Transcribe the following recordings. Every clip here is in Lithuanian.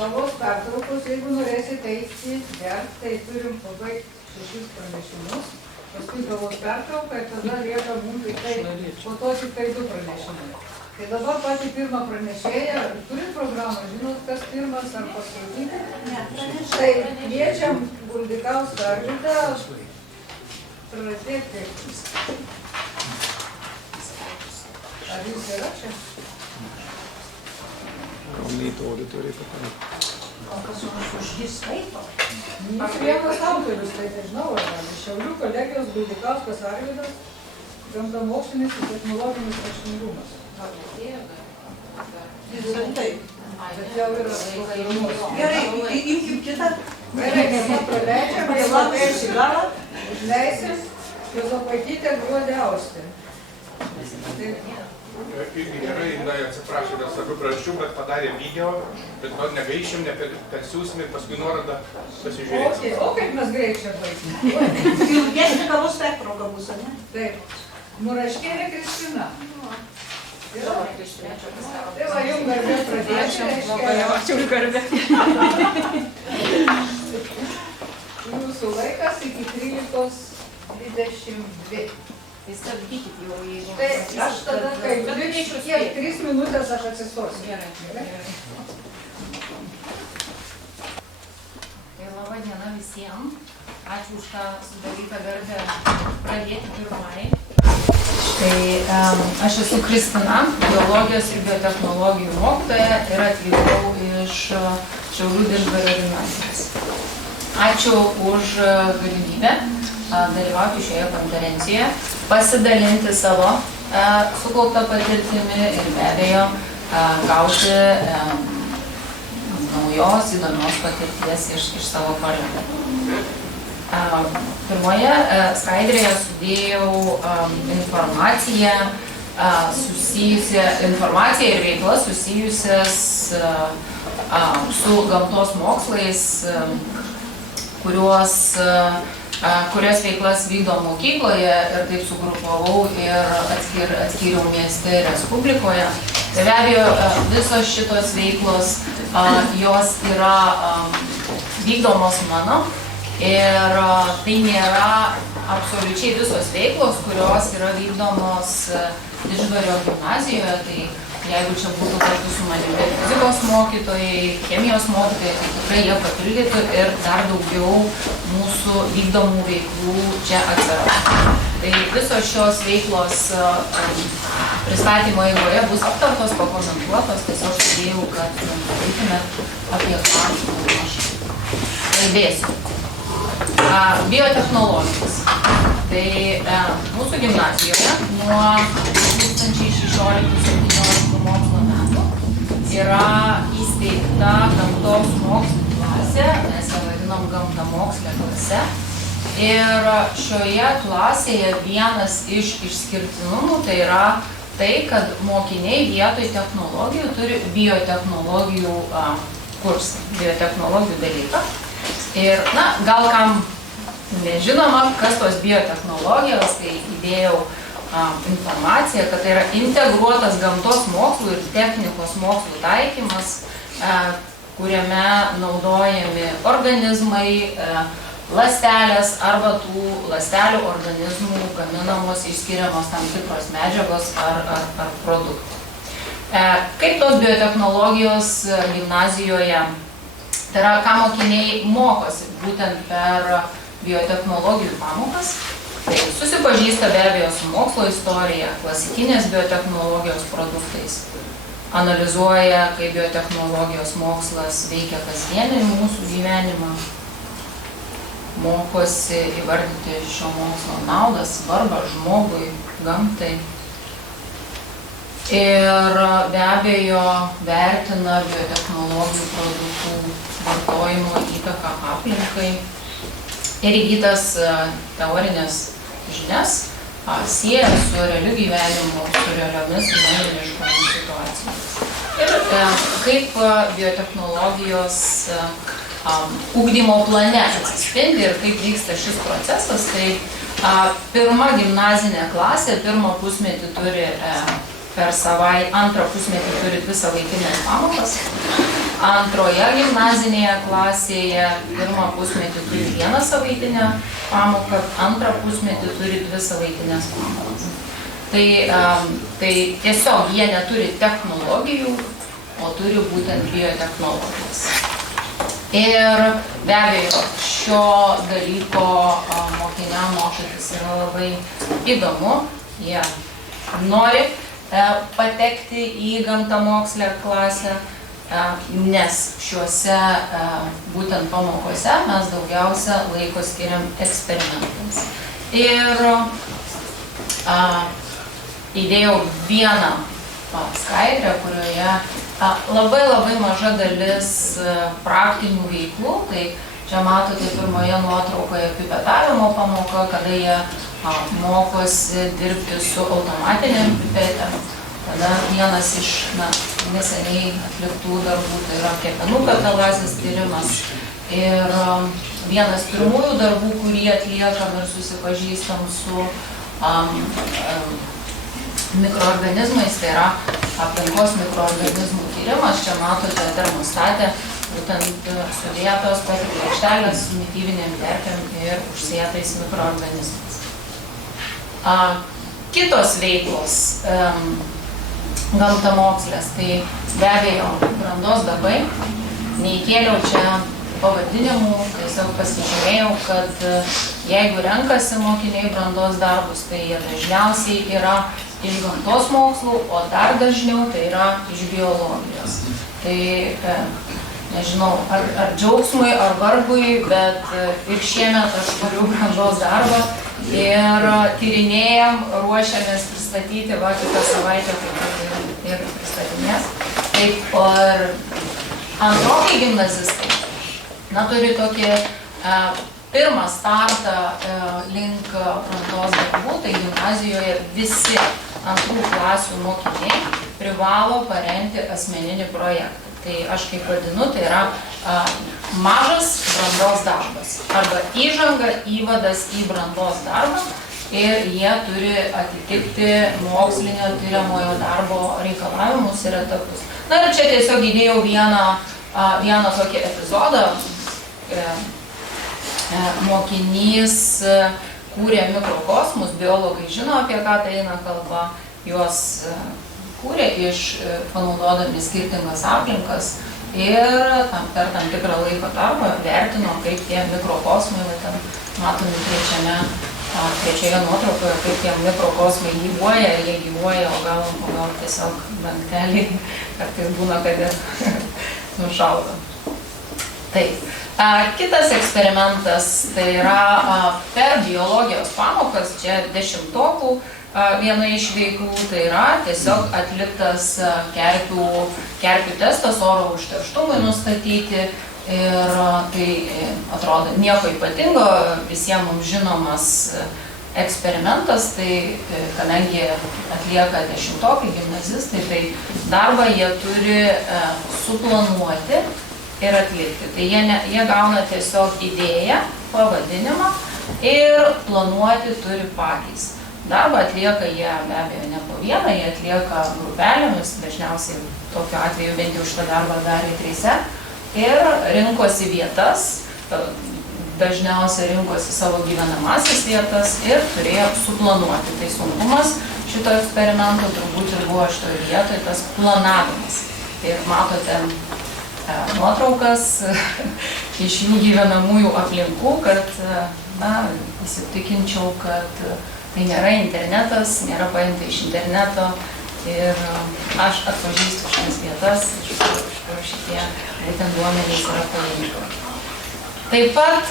kavos pertraukos, jeigu norėsite eiti gerti, tai turim pabaigti 6 pranešimus, paskui kavos pertrauką ir tada lieka mums tik tai, po to tik tai 2 pranešimai. Tai dabar patį pirmą pranešėją, turit programą, žinot, kas pirmas ar paskaityti? Ne. Tai kviečiam Guldikauską Arvydą pradėti. Ar jūs yra čia? Kaunito auditoriai pakanka. O kas už jį skaito? Aš vienas autorius, tai nežinau, ar gali. Šiaulių kolegijos Guldikauskas Arvydas, gamtamokslinis ir technologinis raštingumas. Bet jau yra programuos. Gerai, imkim kitą. Gerai, mes praleidžiam, Labai labai išsigalą. užleisim, Jozapaitytė Gruodė Austė. Irgi gerai, atsiprašau dėl svarbių priežasčių, bet padarė video, bet gal negaišim, persiūsim ir paskui nuorodą pasižiūrėsim. O kaip mes greit čia baigsim? Ilgesnė kavos pertrauka bus, ar ne? Taip. Muraškėlė Kristina. Tai va, jums garbė pradėti, Ačiū už garbę. jūsų laikas iki 13:22. Tai stabdykit jau jeigu. Tai aš tada, kai 3 minutės aš atsistosiu. Gerai. Tai laba diena visiems. Ačiū už tą sudarytą garbę pradėti pirmai. Tai aš esu Kristina, biologijos ir biotechnologijų mokytoja ir atvykau iš Šiaulių Didždvario gimnazijos. Ačiū už galimybę dalyvauti šioje konferencijoje, pasidalinti savo sukauptą patirtimi ir be abejo gauti naujos įdomios patirties iš savo kolegų. Pirmoje skaidrėje sudėjau informaciją ir veiklas susijusias su gamtos mokslais, kurias veiklas vykdo mokykloje ir taip sugrupavau ir atskyriau mieste ir Respublikoje. Tai be abejo, visos šitos veiklos, jos yra vykdomos mano. Ir tai nėra absoliučiai visos veiklos, kurios yra vykdomos Didždvario gimnazijoje. Tai jeigu čia būtų kartu su manimi fizikos mokytojai, chemijos mokytojai, tai tikrai jie papildytų ir dar daugiau mūsų vykdomų veiklų čia atsirastų. Tai visos šios veiklos pristatymo eigoje bus aptartos, pakomentuotos, tiesiog sudėjau, kad matytumėt, apie ką aš kalbėsiu. Biotechnologijos. Tai mūsų gimnazijoje nuo 2016-2017 mokslo metų yra įsteigta gamtos mokslų klasė, mes ją vadinam gamtamokslė klase. Ir šioje klasėje vienas iš išskirtinumų tai yra tai, kad mokiniai vietoj technologijų turi biotechnologijų kursą, biotechnologijų dalyką. Ir, gal kam nežinoma, kas tos biotechnologijos, tai įdėjau informaciją, kad tai yra integruotas gamtos mokslų ir technikos mokslų taikymas, kuriame naudojami organizmai, ląstelės arba tų ląstelių organizmų gaminamos, išskiriamos tam tikros medžiagos ar produktai. Kaip tos biotechnologijos gimnazijoje, tai yra, ką mokiniai mokosi būtent per biotechnologijų pamokas, tai susipažįsta be abejo su mokslo istorija, klasikinės biotechnologijos produktais, analizuoja, kaip biotechnologijos mokslas veikia kasdienį mūsų gyvenimą, mokosi įvardyti šio mokslo naudą, svarbą žmogui, gamtai. Ir be abejo vertina biotechnologijų produktų vartojimo įtaką aplinkai ir įgytas teorinės žinias sieja su realiu gyvenimu, su realiomis gyvenimiškomis situacijomis. Ir kaip biotechnologijos ugdymo plane atsispindi ir kaip vyksta šis procesas, tai pirma gimnazinė klasė, pirmą pusmetį turi per antrą pusmetį turi 2 savaitinės pamokas. Antroje gimnazinėje klasėje pirmą pusmetį turi vieną savaitinę pamoką, antrą pusmetį turi 2 savaitinės pamokas. Tai tiesiog jie neturi technologijų, o turi būtent biotechnologijas. Ir be abejo, šio dalyko mokiniam mokytis yra labai įdomu. Jie nori patekti į gamtamokslę klasę, nes šiuose būtent pamokose mes daugiausia laiko skiriam eksperimentams. Ir įdėjau vieną skaidrę, kurioje labai maža dalis praktinių veiklų. Tai čia matote pirmoje nuotraukoje pipetavimo pamoka, kada jie mokosi dirbti su automatinėm pipetėm. Tada vienas iš neseniai atliktų darbų tai yra kepenų katalasis tyrimas. Ir vienas pirmųjų darbų, kurį atliekam ir susipažįstam su mikroorganizmais, tai yra aplinkos mikroorganizmų tyrimas. Čia matote termostate būtent sudėtos plokštelės su mitybinėm terpėm ir užsėtais mikroorganizmais. Kitos veiklos gamtamokslės, tai be abejo brandos darbai. Neįkėliau čia pavadinimų, tiesiog pasižiūrėjau, kad jeigu renkasi mokiniai brandos darbus, tai jie dažniausiai yra iš gamtos mokslų, o dar dažniau tai yra iš biologijos. Tai nežinau, ar džiaugsmui, ar vargui, bet ir šiemet aš turiu brandos darbą ir tyrinėjam, ruošiamės pristatyti, va kitą savaitę ir pristatinės. Taip, ir antrokai gimnazistai, turi tokį pirmą startą link brandos darbų, tai gimnazijoje visi antrų klasių mokiniai privalo parengti asmeninį projektą. Tai aš kaip vadinu, tai yra mažas brandos darbas arba įžanga, įvadas į brandos darbą ir jie turi atitikti mokslinio tyriamojo darbo reikalavimus ir etapus. Ir čia tiesiog įdėjau vieną tokį epizodą. Mokinys kūrė mikrokosmus, biologai žino, apie ką tai eina kalba, juos kūrė panaudodami skirtingas aplinkas ir per tam tikrą laiko tarpą vertino, kaip tie mikrokosmai, ten matomi trečioje nuotraukoje, kaip tie mikrokosmai gyvuoja, jie gyvuoja, o gal tiesiog dangteliai kartais būna, kad ir nušaudo. Taip. Kitas eksperimentas tai yra per biologijos pamokas, čia 10-okų viena iš veiklų, tai yra tiesiog atliktas kerpių testas oro užterštumui nustatyti ir tai atrodo nieko ypatingo, visiems mums žinomas eksperimentas, tai kadangi atlieka 10-okai gimnazistai, tai darbą jie turi suplanuoti ir atlikti. Tai jie gauna tiesiog idėją, pavadinimą ir planuoti turi patys. Darbą atlieka jie be abejo ne po vieną, jie atlieka grupelėmis, dažniausiai tokiu atveju bent jau šitą darbą darė 3 ir rinkosi vietas, dažniausiai rinkosi savo gyvenamasis vietas ir turėjo suplanuoti. Tai sunkumas šito eksperimento turbūt ir buvo šitoje vietoje tas planavimas. Ir matote nuotraukas iš jų gyvenamųjų aplinkų, kad, įsitikinčiau, kad tai nėra internetas, nėra paimta iš interneto ir aš atpažįstu šias vietas, iš kur šitie būtent duomenys yra paimti. Taip pat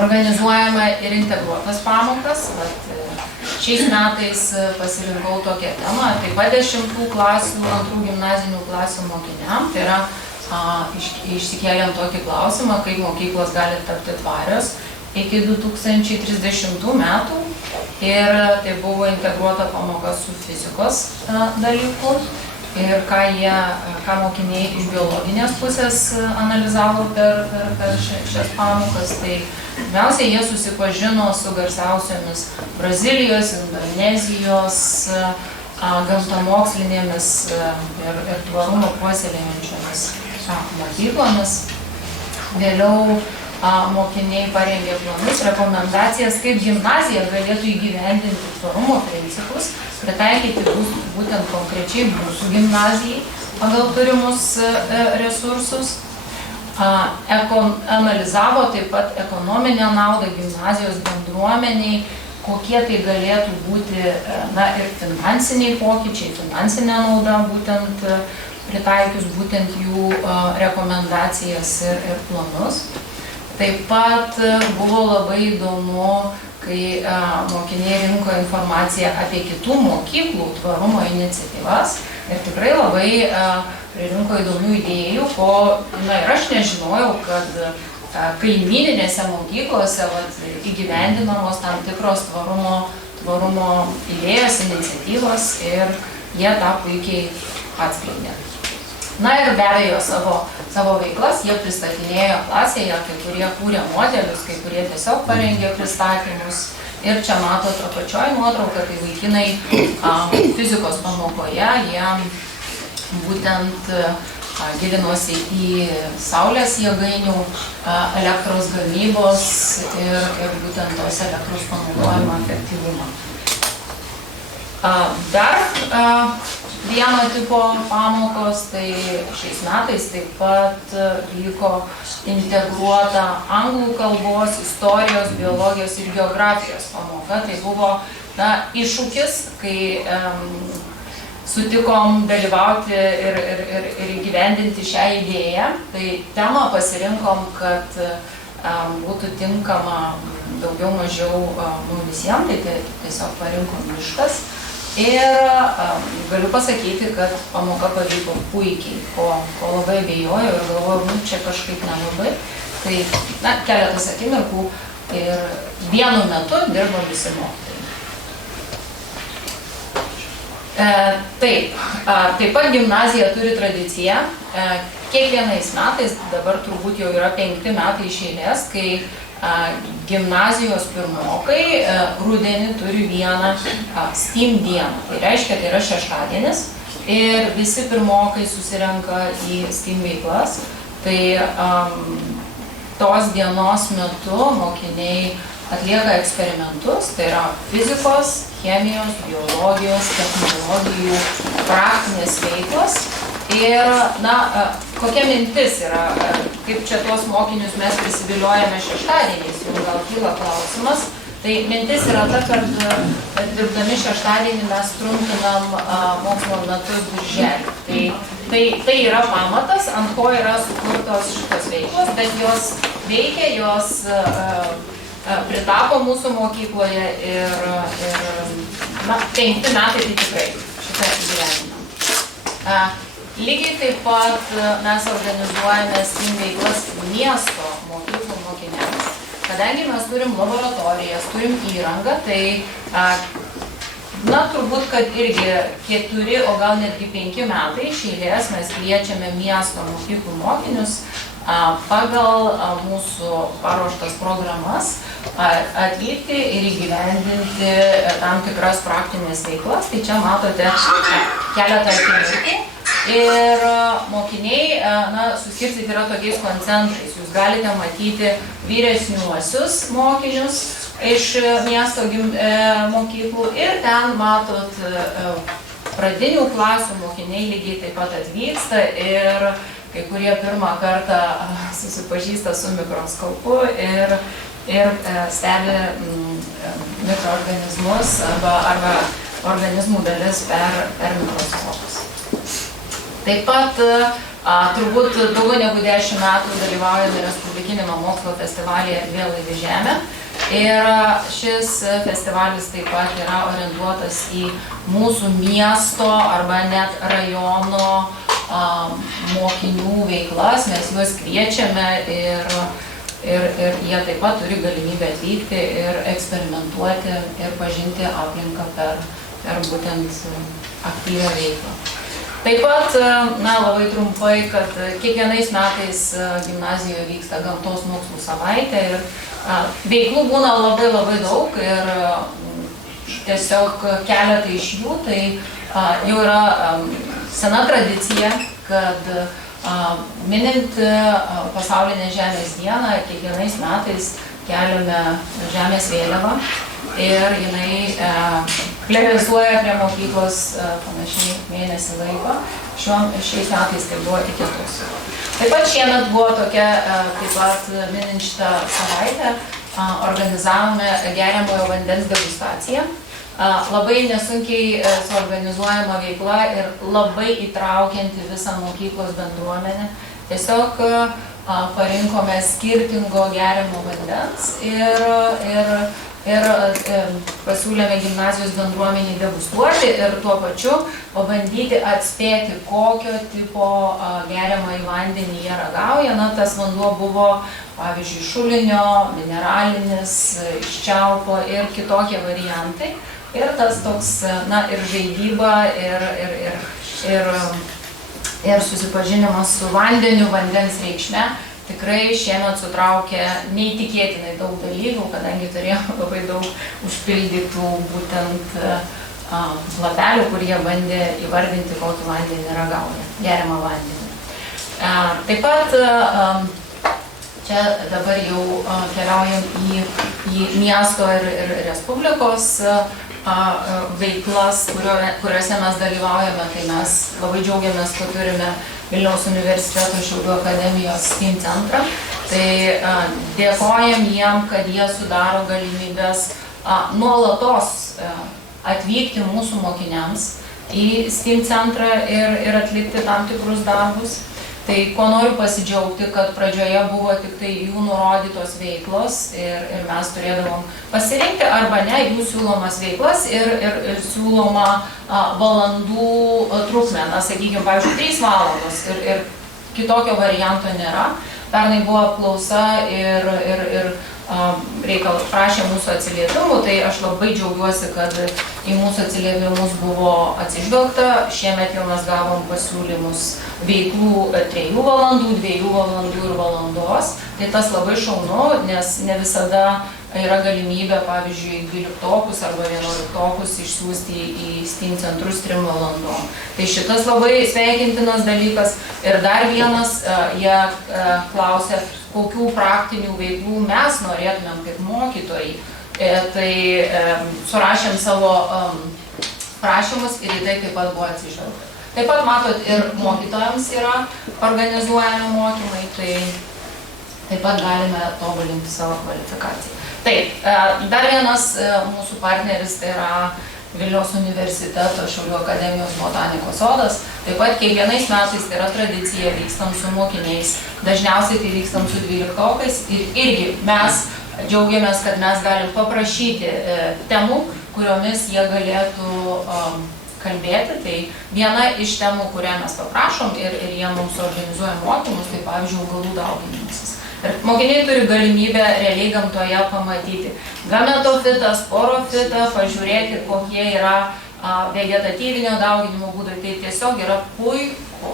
organizuojama ir integruotas pamokas. Šiais metais pasirinkau tokią temą, taip pat 10 klasių, 2 gimnazinių klasių mokiniam. Tai yra išsikėlėm tokį klausimą, kaip mokyklos gali tapti tvarios iki 2030 metų. Ir tai buvo integruota pamoka su fizikos dalyku. Ir ką mokiniai iš biologinės pusės analizavo per šias pamokas, tai pirmiausia, jie susipažino su garsiausiomis Brazilijos, Indonezijos gamtamokslinėmis ir tvarumo puoselėjančiomis mokyklomis. Vėliau mokiniai parengė planus, rekomendacijas, kaip gimnazija galėtų įgyvendinti tvarumo principus, pritaikyti būtent konkrečiai mūsų gimnazijai pagal turimus resursus. Analizavo taip pat ekonominę naudą gimnazijos bendruomeniai, kokie tai galėtų būti ir finansiniai pokyčiai, finansinė nauda būtent pritaikius būtent jų rekomendacijas ir planus. Taip pat buvo labai įdomu, kai mokiniai rinko informaciją apie kitų mokyklų tvarumo iniciatyvas ir tikrai labai pririnko įdomių idėjų, ko ir aš nežinojau, kad kaimyninėse mokyklose įgyvendinamos tam tikros tvarumo idėjos, iniciatyvos ir jie tą puikiai atskleidė. Ir be abejo savo veiklas jie pristatinėjo klasėje, kai kurie kūrė modelius, kai kurie tiesiog parengė pristatymus. Ir čia matot apačioj nuotrauką, tai vaikinai fizikos pamokoje, jie būtent gilinosi į saulės jėgainių elektros gamybos ir būtent tos elektros panaudojimo efektyvumą. Dar vieno tipo pamokos, tai šiais metais taip pat vyko integruota anglų kalbos, istorijos, biologijos ir geografijos pamoka. Tai buvo iššūkis, kai sutikom dalyvauti ir įgyvendinti šią idėją. Tai temą pasirinkom, kad būtų tinkama daugiau mažiau mums visiems, tai tiesiog parinkom miškas. Ir galiu pasakyti, kad pamoka pavyko puikiai, ko labai abejoju ir galvoju, čia kažkaip nelabai. Tai keletas akimirkų ir vienu metu dirbo visi mokytojai. Taip pat gimnazija turi tradiciją. Kiekvienais metais, dabar turbūt jau yra 5 metai iš eilės, kai gimnazijos pirmokai rudenį turi vieną STEAM dieną. Tai reiškia, tai yra šeštadienis ir visi pirmokai susirenka į STEAM veiklas. Tai tos dienos metu mokiniai atlieka eksperimentus, tai yra fizikos, chemijos, biologijos, technologijų, praktinės veiklos. Ir, kokia mintis yra, kaip čia tuos mokinius mes prisiviliojame šeštadieniais, jau gal kyla klausimas. Tai mintis yra ta, kad dirbdami šeštadienį mes trumpinam mokslo metus birželį. Tai yra pamatas, ant ko yra sukurtos šitos veiklos, bet jos veikia, jos pritapo mūsų mokykloje ir 5 metai tai tikrai šitą įgyvendinam. Lygiai taip pat mes organizuojame STEAM veiklas miesto mokyklų mokiniams. Kadangi mes turim laboratorijas, turim įrangą, tai turbūt, kad irgi 4, o gal netgi 5 metai iš eilės mes kviečiame miesto mokyklų mokinius pagal mūsų paruoštas programas atvykti ir įgyvendinti tam tikras praktinės veiklas. Tai čia matote keletą akimirkų. Ir mokiniai suskirstyti yra tokiais koncentrais. Jūs galite matyti vyresniuosius mokinius iš miesto mokyklų ir ten matot pradinių klasių mokiniai lygiai taip pat atvyksta ir kai kurie pirmą kartą susipažįsta su mikroskopu ir stebi mikroorganizmus arba organizmų dalis per mikroskopus. Taip pat turbūt daugiau negu 10 metų dalyvaujame Respublikinėme mokslo festivalyje Erdvėlaivių žemė. Ir šis festivalis taip pat yra orientuotas į mūsų miesto arba net rajono mokinių veiklas. Mes juos kviečiame ir jie taip pat turi galimybę atvykti ir eksperimentuoti ir pažinti aplinką per būtent aktyvią veiklą. Taip pat, labai trumpai, kad kiekvienais metais gimnazijoje vyksta gamtos mokslų savaitė ir veiklų būna labai daug ir tiesiog keletą iš jų, tai jau yra sena tradicija, kad Minint pasaulinę Žemės dieną, kiekvienais metais keliame Žemės vėliavą ir jinai plevėsuoja prie mokyklos panašiai mėnesį laiko. Šiais metais tai buvo iki 4. Taip pat šiemet buvo tokia, taip pat minint šitą savaitę, organizavome geriamojo vandens degustaciją. Labai nesunkiai suorganizuojama veikla ir labai įtraukianti visą mokyklos bendruomenę. Tiesiog parinkome skirtingo geriamo vandens ir pasiūlėme gimnazijos bendruomeniai degustuoti ir tuo pačiu pabandyti atspėti, kokio tipo geriamąjį vandenį jie ragauja. Na, tas vanduo buvo, pavyzdžiui, šulinio, mineralinis, iš čiaupo ir kitokie variantai. Ir tas toks, na, ir žaidyba, ir susipažinimas su vandeniu, vandens reikšme tikrai šiemet sutraukė neįtikėtinai daug dalyvių, kadangi turėjome labai daug užpildytų būtent lapelių, kurie bandė įvardinti, kokį vandenį ragauja, geriamą vandenį. Taip pat čia dabar jau keliaujam į miesto ir respublikos veiklas, kuriuose mes dalyvaujame, tai mes labai džiaugiamės, kad turime Vilniaus universiteto Šiaulių akademijos STEAM centrą. Tai dėkojam jiem, kad jie sudaro galimybės nuolatos atvykti mūsų mokiniams į STEAM centrą ir atlikti tam tikrus darbus. Tai ko noriu pasidžiaugti, kad pradžioje buvo tik tai jų nurodytos veiklos ir mes turėdavom pasirinkti arba ne jų siūlomas veiklas ir siūloma valandų trukmę. Na, sakykime, pavyzdžiui, 3 valandos ir kitokio varianto nėra. Pernai buvo apklausa ir prašė mūsų atsiliepimų, tai aš labai džiaugiuosi, kad į mūsų atsiliepimus buvo atsižvelgta. Šiemet jau mes gavom pasiūlymus veiklų 3 valandų, 2 valandų ir valandos. Tai tas labai šaunu, nes ne visada yra galimybė, pavyzdžiui, 12-okus arba 11-okus išsiųsti į STEAM centrus 3 valandom. Tai šitas labai sveikintinas dalykas. Ir dar vienas, jie klausė, kokių praktinių veiklų mes norėtumėm kaip mokytojai. Tai surašėm savo prašymus ir į tai taip pat buvo atsižvelgta. Taip pat matot, ir mokytojams yra organizuojami mokymai, tai taip pat galime tobulinti savo kvalifikaciją. Taip, dar vienas mūsų partneris tai yra Vilniaus universiteto Šiaulių akademijos botanikos sodas. Taip pat kiekvienais metais tai yra tradicija, vykstam su mokiniais. Dažniausiai tai vykstam su 12-okais ir irgi mes džiaugiamės, kad mes galim paprašyti temų, kuriomis jie galėtų kalbėti. Tai viena iš temų, kurią mes paprašom ir jie mums organizuoja mokymus, tai pavyzdžiui, augalų dauginimasis. Ir mokiniai turi galimybę realiai gamtoje pamatyti gametofitą, sporofitą, pažiūrėti, kokie yra vegetatyvinio dauginimo būdai. Tai tiesiog yra puiku.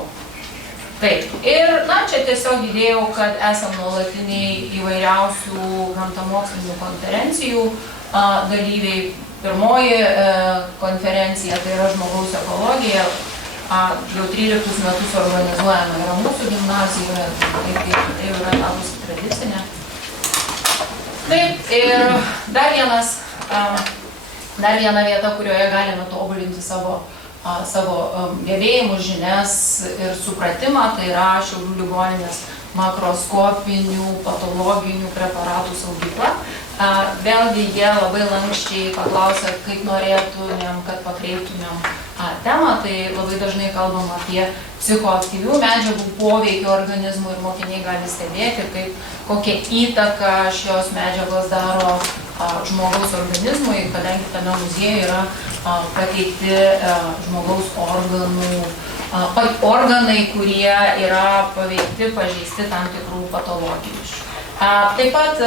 Taip. Ir, na, čia tiesiog įdėjau, kad esam nuolatiniai įvairiausių gamtamokslinių konferencijų dalyviai. Pirmoji konferencija tai yra žmogaus ekologija. Jau 13 metus organizuojama yra mūsų gimnazijoje, tai jau yra tapusi tradicinė. Taip, ir dar viena vieta, kurioje galime tobulinti savo gebėjimus, žinias ir supratimą, tai yra Šiaulių ligoninės makroskopinių patologinių preparatų saugykla. Vėlgi jie labai lankščiai paklausė, kaip norėtumėm, kad pakreiptumėm temą. Tai labai dažnai kalbam apie psichoaktyvių medžiagų poveikį organizmui ir mokiniai gali stebėti, kokią įtaką šios medžiagos daro žmogaus organizmui, kadangi tame muziejuje yra pateikti žmogaus organai, kurie yra paveikti, pažeisti tam tikrų patologijų. Taip pat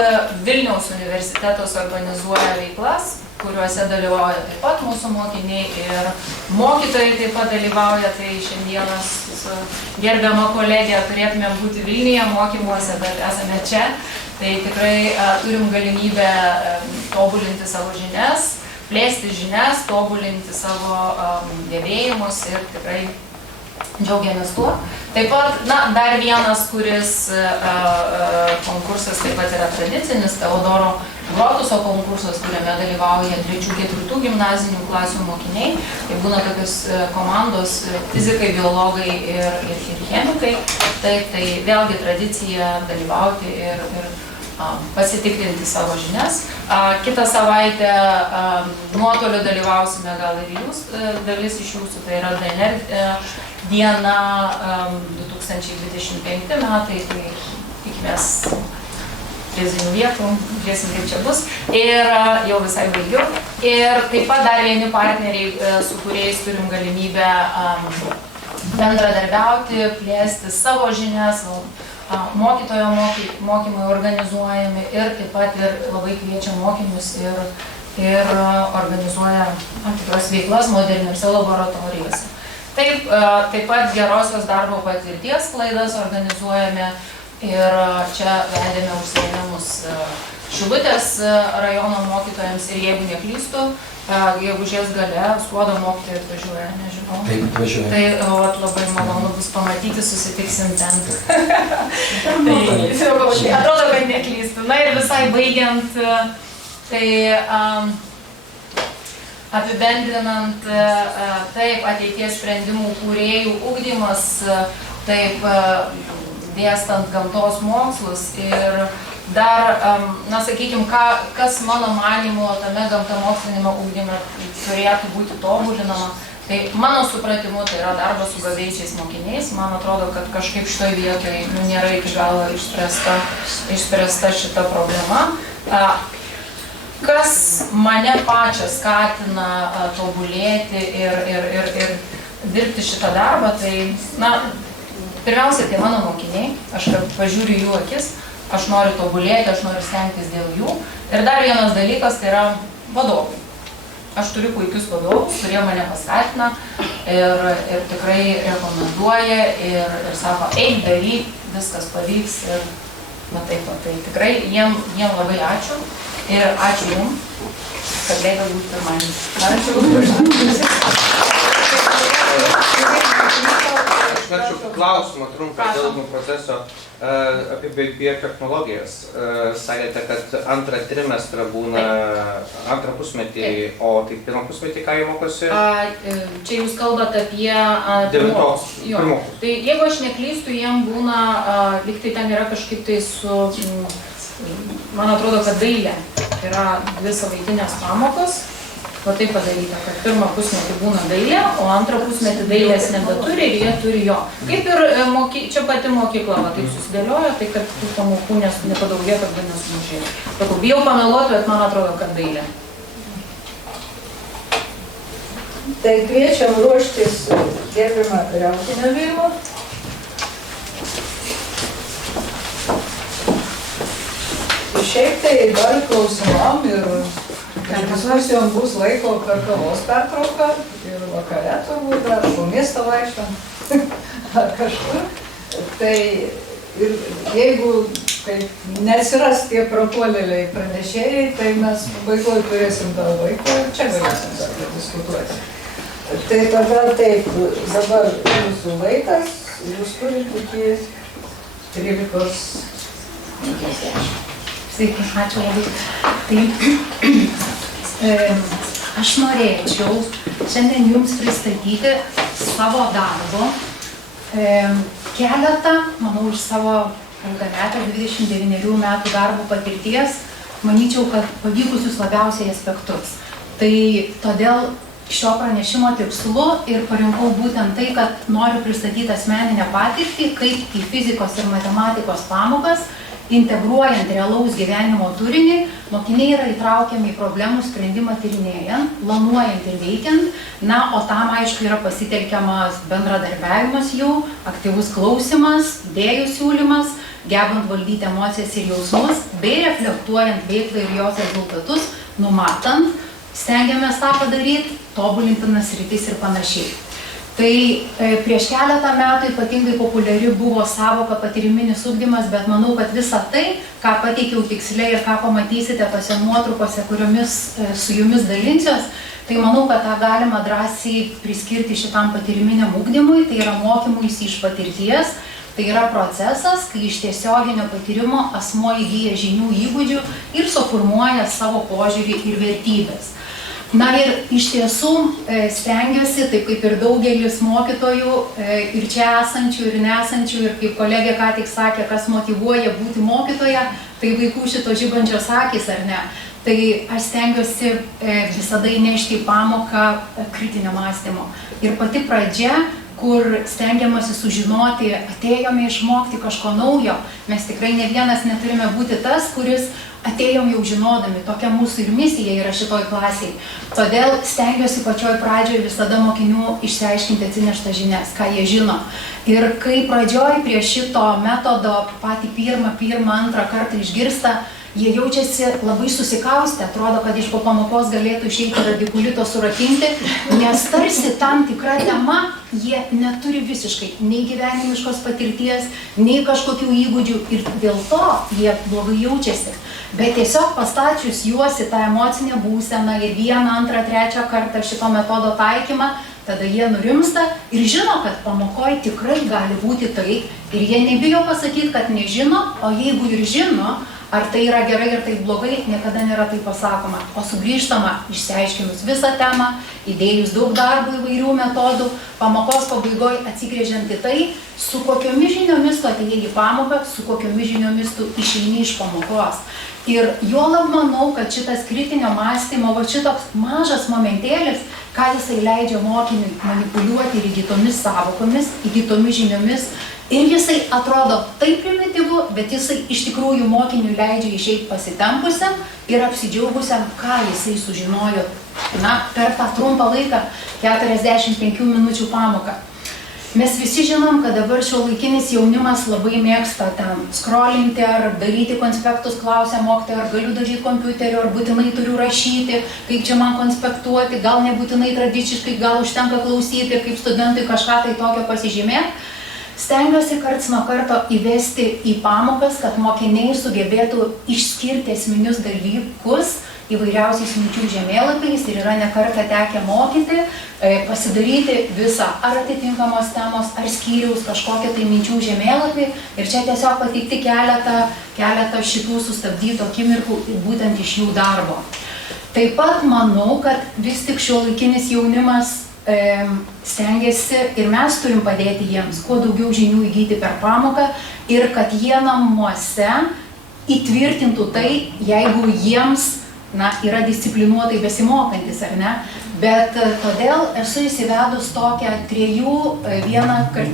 Vilniaus universitetas organizuoja veiklas, kuriuose dalyvauja taip pat mūsų mokiniai ir mokytojai taip pat dalyvauja. Tai šiandieną su gerbiama kolegė turėtume būti Vilniuje mokymuose, bet esame čia. Tai tikrai turim galimybę tobulinti savo žinias, plėsti žinias, tobulinti savo gebėjimus ir tikrai džiaugiamės tuo. Taip pat, dar vienas, kuris konkursas taip pat yra tradicinis, Teodoro Grotuso konkursas, kuriame dalyvauja 3-4 gimnazinių klasių mokiniai. Tai būna tokios komandos fizikai, biologai ir chemikai. Taip, tai vėlgi tradicija dalyvauti ir pasitikrinti savo žinias. Kitą savaitę nuotoliu dalyvausime gal ir jūs, dalis iš jūsų, tai yra DNR diena 2025 metai, tai tikimės prizinių vietų, žiūrėsim kaip čia bus. Ir jau visai baigiu. Ir taip pat dar vieni partneriai, su kuriais turim galimybę bendradarbiauti, plėsti savo žinias, mokytojo mokymai organizuojami ir taip pat ir labai kviečia mokinius ir organizuoja tam tikras veiklas moderniuose laboratorijose. Taip pat gerosios darbo patirties klaidas organizuojame ir čia vedėme užsiėmimus Šilutės rajono mokytojams ir jeigu neklystu, gegužės gale Skuodo mokytojai atvažiuoja, nežinau. Taip, atvažiuoja. Tai labai malonu bus pamatyti, susitiksim ten. Tai atrodo, kad neklystu. Na ir visai baigiant, tai apibendrinant, taip, ateities sprendimų kūrėjų ugdymas, taip, dėstant gamtos mokslus ir dar, sakykime, kas mano manymu tame gamtamokslinimo ugdyme turėtų būti tobulinama, tai mano supratimu tai yra darbas su gabiaisiais mokiniais. Man atrodo, kad kažkaip šitoj vietoje nėra iki galo išspręsta šita problema. Kas mane pačią skatina tobulėti ir dirbti šitą darbą, tai, pirmiausia, tai mano mokiniai, aš pažiūriu jų akis, aš noriu tobulėti, aš noriu stengtis dėl jų. Ir dar vienas dalykas, tai yra vadovai. Aš turiu puikius vadovus, kurie mane paskatina ir tikrai rekomenduoja ir sako, eik, daryk, viskas pavyks ir taip, tai tikrai jiem labai ačiū ir ačiū jums, kad leido būti pirmąjį. Ačiū. Aš norėčiau klausimą trumpą dėl proceso apie biotechnologijas. Sakėte, kad antrą trimestrą būna antrą pusmetį, o tai pirmą pusmetį ką jie mokosi? Čia jūs kalbate apie pirmokus. Tai jeigu aš neklystu, jiem būna, lyg tai ten yra kažkaip tai su, man atrodo, kad dailė yra 2 savaitinės pamokos. O tai padaryta, kad pirmą pusmetį būna dailė, o antrą pusmetį dailės nebeturi ir jie turi jo. Kaip ir čia pati mokykla, taip susidėliojo, tai kad tų pamokų nepadaugėtų arba nesumažėjo. Sakau, bijau pameluoti, bet man atrodo, kad dailė. Tai kviečiam ruoštis gerbiamą Riaukinę Vilmą. Šiaip tai dar klausimam ir diskusijom bus laiko per kavos pertrauką ir vakare turbūt dar po miestą vaikštant ar kažkur. Tai ir jeigu neatsiras tie prapuolėliai pranešėjai, tai mes pabaigoj turėsim dar laiko ir čia galėsim dar diskutuoti. Tai tada taip, dabar jūsų laikas, jūs turite iki 13:50. Sveiki, ačiū labai. Aš norėčiau šiandien jums pristatyti savo darbo keletą, manau, iš savo ilgametę 29 metų darbo patirties, manyčiau, kad pavykusius labiausiai aspektus. Tai todėl šio pranešimo tikslu ir parinkau būtent tai, kad noriu pristatyti asmeninę patirtį, kaip į fizikos ir matematikos pamokas, integruojant realaus gyvenimo turinį, mokiniai yra įtraukiami į problemų sprendimą tyrinėjant, planuojant ir veikiant, o tam aišku yra pasitelkiamas bendradarbiavimas jų, aktyvus klausimas, idėjų siūlymas, gebant valdyti emocijas ir jausmus, bei reflektuojant veiklą ir jos rezultatus, numatant, stengiamės tą padaryti, tobulintinas sritis ir panašiai. Tai prieš keletą metų ypatingai populiari buvo savoka patyriminis ugdymas, bet manau, kad visa tai, ką pateikiau tiksliai ir ką pamatysite tose nuotraukose, kuriomis su jumis dalinsiuos, tai manau, kad tą galima drąsiai priskirti šitam patyriminiam ugdymui, tai yra mokymuisi iš patirties, tai yra procesas, kai iš tiesioginio patyrimo asmuo įgyja žinių įgūdžių ir suformuoja savo požiūrį ir vertybės. Na ir iš tiesų stengiuosi, taip kaip ir daugelis mokytojų, ir čia esančių, ir nesančių, ir kaip kolegė ką tik sakė, kas motyvuoja būti mokytoja, tai vaikų šito žibančios akys, ar ne? Tai aš stengiuosi visada įnešti į pamoką kritinio mąstymo. Ir pati pradžia, kur stengiamasi sužinoti, atėjome išmokti kažko naujo, mes tikrai ne vienas neturime būti tas, kuris atėjom jau žinodami, tokia mūsų ir misija yra šitoj klasiai. Todėl stengiuosi pačioj pradžioj visada mokinių išsiaiškinti atsineštas žinias, ką jie žino. Ir kai pradžioj prie šito metodo patį antrą kartą išgirsta, jie jaučiasi labai susikaustę, atrodo, kad iš po pamokos galėtų išeiti radikulito surakinti, nes tarsi tam tikra tema jie neturi visiškai nei gyvenimiškos patirties, nei kažkokių įgūdžių ir dėl to jie blogai jaučiasi. Bet tiesiog pastačius juos į tą emocinę būseną ir 1, 2, 3 kartą šito metodo taikymą, tada jie nurimsta ir žino, kad pamokoje tikrai gali būti tai ir jie nebijo pasakyti, kad nežino, o jeigu ir žino, ar tai yra gerai ir tai blogai, niekada nėra tai pasakoma. O sugrįžtama išsiaiškinus visą temą, įdėjus daug darbų įvairių metodų, pamokos pabaigoje atsigrėžiant į tai, su kokiomis žiniomis tu atėjai į pamoką, su kokiomis žiniomis tu išeini iš pamokos. Ir juolab manau, kad šitas kritinio mąstymo, va šitoks mažas momentėlis, ką jisai leidžia mokiniui manipuliuoti ir įgytomis savokomis, įgytomis žiniomis. Ir jisai atrodo taip primityvu, bet jisai iš tikrųjų mokiniui leidžia išeiti pasitempusiam ir apsidžiaugusiam, ką jisai sužinojo per tą trumpą laiką, 45 minučių pamoką. Mes visi žinom, kad dabar šiuolaikinis jaunimas labai mėgsta ten scrollinti ar daryti konspektus, klausia mokytoja, ar galiu daryti kompiuteriu, ar būtinai turiu rašyti, kaip čia man konspektuoti, gal nebūtinai tradiciškai, gal užtenka klausyti, kaip studentai kažką tai tokio pasižymėti. Stengiuosi karts nuo karto įvesti į pamokas, kad mokiniai sugebėtų išskirti esminius dalykus įvairiausiais minčių žemėlapiais ir yra ne kartą tekę mokyti, pasidaryti visą ar atitinkamos temos, ar skyriaus kažkokią tai minčių žemėlapį ir čia tiesiog pateikti keletą šitų sustabdytų akimirkų būtent iš jų darbo. Taip pat manau, kad vis tik šiuolaikinis jaunimas stengiasi ir mes turim padėti jiems kuo daugiau žinių įgyti per pamoką ir kad jie namuose įtvirtintų tai, jeigu jiems yra disciplinuotai besimokantis, ar ne? Bet todėl esu įsivedus tokią 3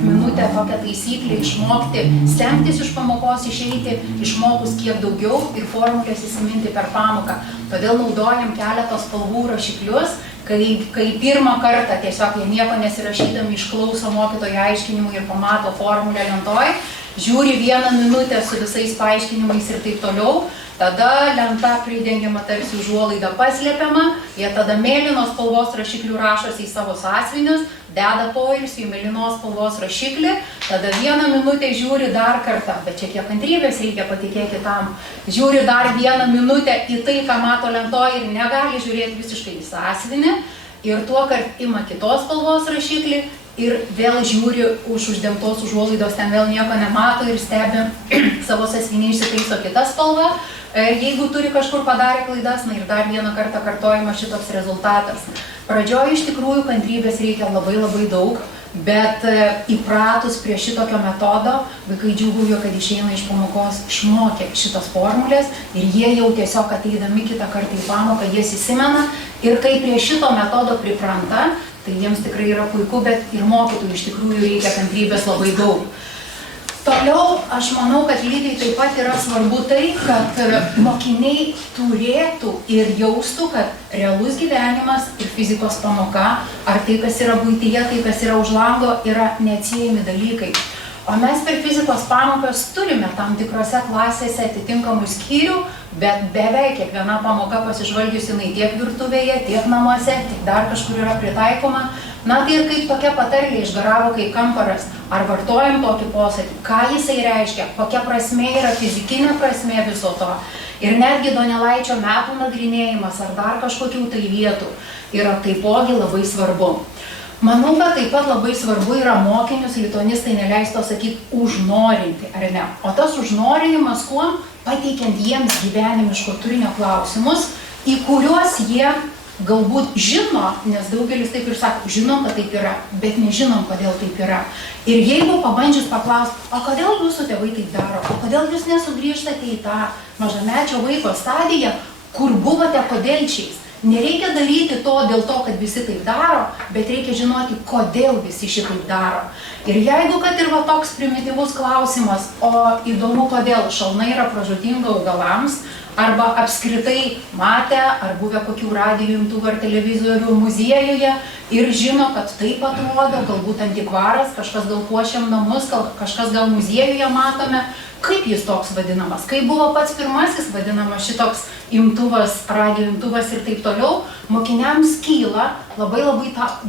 minutę tokią taisyklę išmokti, stengtis iš pamokos išeiti, išmokus kiek daugiau ir formulės įsiminti per pamoką. Todėl naudojam keletos spalvų rašiklius, kai pirmą kartą tiesiog jie nieko nesirašydami išklauso mokytojo aiškinimų ir pamato formulę lentoj, žiūri 1 minutę su visais paaiškinimais ir taip toliau, tada lenta pridengiama tarsi užuolaida paslėpiama, jie tada mėlynos spalvos rašiklių rašosi į savo sąsiuvinius, deda poilsį į mėlynos spalvos rašiklį, tada 1 minutę žiūri dar kartą, bet čia kiek kantrybės reikia, patikėti tam, žiūri dar 1 minutę į tai, ką mato lentoj ir negali žiūrėti visiškai į sąsiuvinį ir tuokart ima kitos spalvos rašiklį ir vėl žiūri už uždengtos užuolaidos, ten vėl nieko nemato ir stebi savo sąsiuvinį išsitaiso kitą spalvą. Jeigu turi kažkur padarę klaidas, ir dar 1 kartą kartojama šitoks rezultatas. Pradžioje iš tikrųjų kantrybės reikia labai labai daug, bet įpratus prie šitokio metodo, vaikai džiūgauja, kad išeina iš pamokos išmokę šitas formulės ir jie jau tiesiog ateidami kitą kartą į pamoką, jas įsimena ir kai prie šito metodo pripranta, tai jiems tikrai yra puiku, bet ir mokytojų iš tikrųjų reikia kantrybės labai daug. Toliau, aš manau, kad lygiai taip pat yra svarbu tai, kad mokiniai turėtų ir jaustų, kad realus gyvenimas ir fizikos pamoka, ar tai, kas yra buityje, tai, kas yra už lango, yra neatsiejami dalykai. O mes per fizikos pamokas turime tam tikrose klasėse atitinkamų skyrių, bet beveik kiekviena pamoka pasižvalgius jinai tiek virtuvėje, tiek namuose, tiek dar kažkur yra pritaikoma. Na tai ir kaip tokia patarlė išgaravo kaip kamparas, ar vartojam tokį posakį, ką jisai reiškia, kokia prasmė yra fizikinė prasmė viso to. Ir netgi Donelaičio metų nagrinėjimas ar dar kažkokių tai vietų yra taipogi labai svarbu. Manau, kad taip pat labai svarbu yra mokinius, lituanistai neleisto sakyti, užnorinti, ar ne? O tas užnorinimas kuo? Pateikiant jiems gyvenimiško turinio klausimus, į kuriuos jie galbūt žino, nes daugelis taip ir sako, žinom, kad taip yra, bet nežinom, kodėl taip yra. Ir jeigu pabandžius paklausti, o kodėl jūsų tėvai taip daro, o kodėl jūs nesugrįžtate į tą mažamečio vaiko stadiją, kur buvote kodėlčiais. Nereikia daryti to dėl to, kad visi taip daro, bet reikia žinoti, kodėl visi šitaip daro. Ir jeigu, kad ir va toks primityvus klausimas, o įdomu, kodėl šalnai yra pražūtinga augalams, arba apskritai matę, ar buvę kokių radijo imtuvų ar televizorių muziejuje ir žino, kad taip atrodo, galbūt antikvaras, kažkas gal puošiam namus, kažkas gal muziejuje matome, kaip jis toks vadinamas, kaip buvo pats pirmasis vadinamas šitoks imtuvas, radijo imtuvas ir taip toliau, mokiniams kyla labai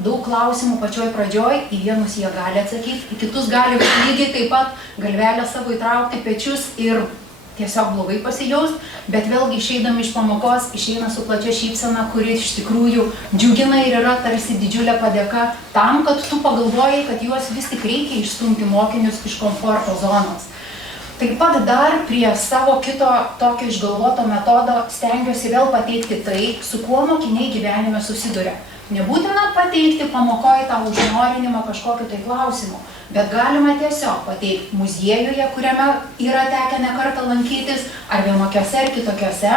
daug klausimų pačioj pradžioj, į vienus jie gali atsakyti, į kitus gali lygiai taip pat galvelę savo įtraukti pečius ir tiesiog blogai pasijaust, bet vėlgi išeidami iš pamokos išeina su plačia šypsena, kuri iš tikrųjų džiugina ir yra tarsi didžiulė padėka tam, kad tu pagalvojai, kad juos vis tik reikia išstumti mokinius iš komforto zonos. Taip pat dar prie savo kito tokio išgalvoto metodo stengiuosi vėl pateikti tai, su kuo mokiniai gyvenime susiduria. Nebūtina pateikti pamokoje tą užnorinimą kažkokiu tai klausimu, bet galima tiesiog pateikti muziejuje, kuriame yra tekę ne kartą lankytis, ar vienokiose ar kitokiose,